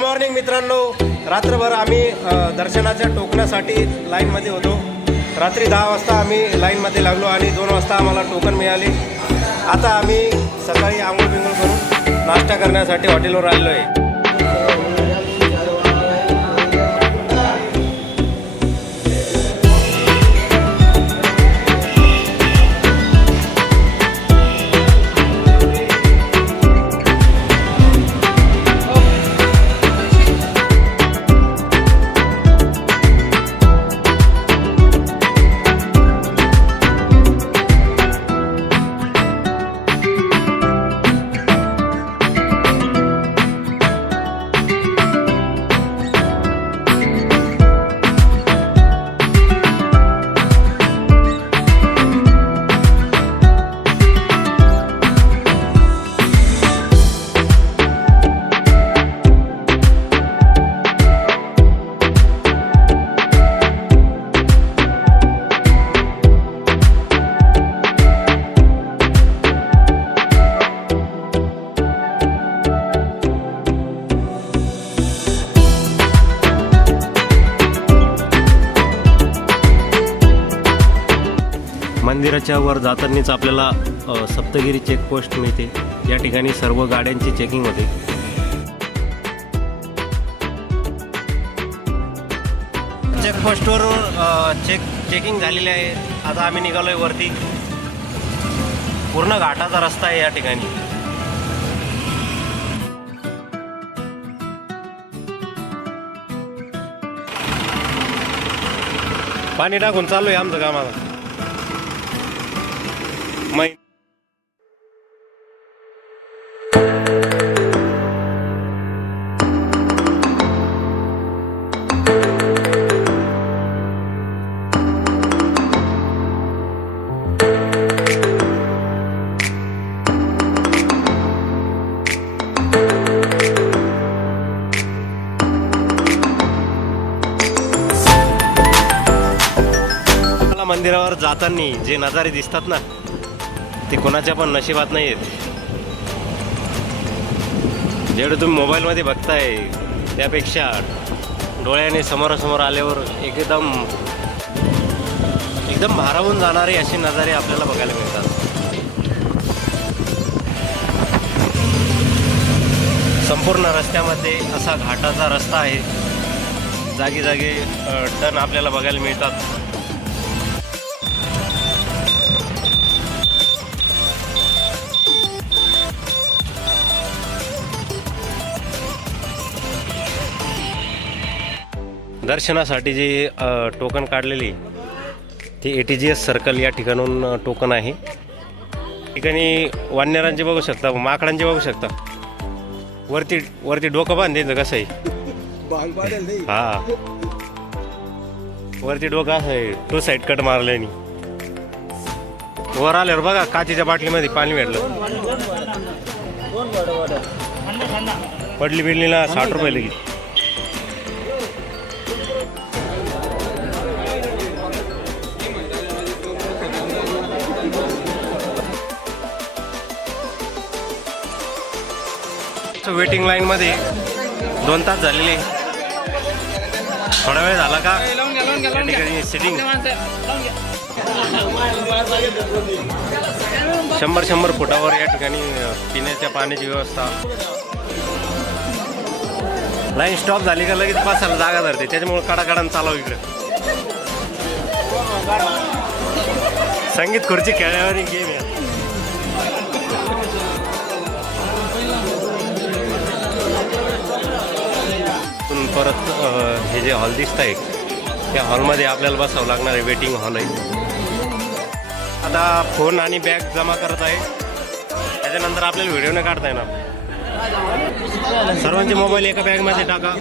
Morning मित्रांनो, रात्रभर आम्ही दर्शनाच्या टोकण्यासाठी लाईनमध्ये होतो. रात्री 10 वाजता आम्ही लाईनमध्ये लागलो आणि 2 वाजता आम्हाला टोकन मिळाले. आता आम्ही सकाळी आंघोळ बिंघोळ करून नाश्ता करण्यासाठी हॉटेलवर आलेलो आहे. मंदिराच्या वर जातानाच आपल्याला सप्तगिरी चेकपोस्ट मिळते. या ठिकाणी सर्व गाड्यांची चेकिंग होते. चेकपोस्टवर चेकिंग झालेली आहे. आता आम्ही निघालोय वरती. पूर्ण घाटाचा रस्ता आहे या ठिकाणी. पाणी टाकून चालू आहे आमचं कामाला. मंदिरावर जाताना जे नजारे दिसतात ना, ते कोणाच्या पण नशिबात नाही आहेत. जेवढं तुम्ही मोबाईलमध्ये बघताय त्यापेक्षा डोळ्याने समोरासमोर आल्यावर एकदम भारावून जाणारे असे नजारे आपल्याला बघायला मिळतात. संपूर्ण रस्त्यामध्ये असा घाटाचा रस्ता आहे. जागी जागी टन आपल्याला बघायला मिळतात. दर्शनासाठी जे टोकन काढलेली ते ATGS सर्कल या ठिकाणून टोकन आहे. ठिकाणी वानरांचे बघू शकता, माकडांचे बघू शकता. वरती डोकं बांधेल कसं आहे. हा, वरती डोकं असं आहे. 2 साईड कट मारल्याने वर आल्यावर बघा काचेच्या बाटलीमध्ये पाणी भेटलं. पडली बिडलीला 60 रुपये लगेच. वेटिंग लाईन मध्ये 2 तास झालेले. थोडा वेळ झाला का या ठिकाणी सिटिंग 100 फुटावर या ठिकाणी पिण्याच्या पाण्याची व्यवस्था. लाईन स्टॉप झाली का लगेच बसायला जागा धरते. त्याच्यामुळे कडाकडानं चालव. इकडे संगीत खुर्ची खेळण्यावर गेम आहे. परत हे जे हॉल दिसत आहे त्या हॉलमध्ये आपल्याला बसावं लागणार आहे. वेटिंग हॉल आहे. आता फोन आणि बॅग जमा करत आहे. त्याच्यानंतर आपल्याला व्हिडिओ नाही काढता येणार. सर्वांचे मोबाईल एका बॅगमध्ये टाका.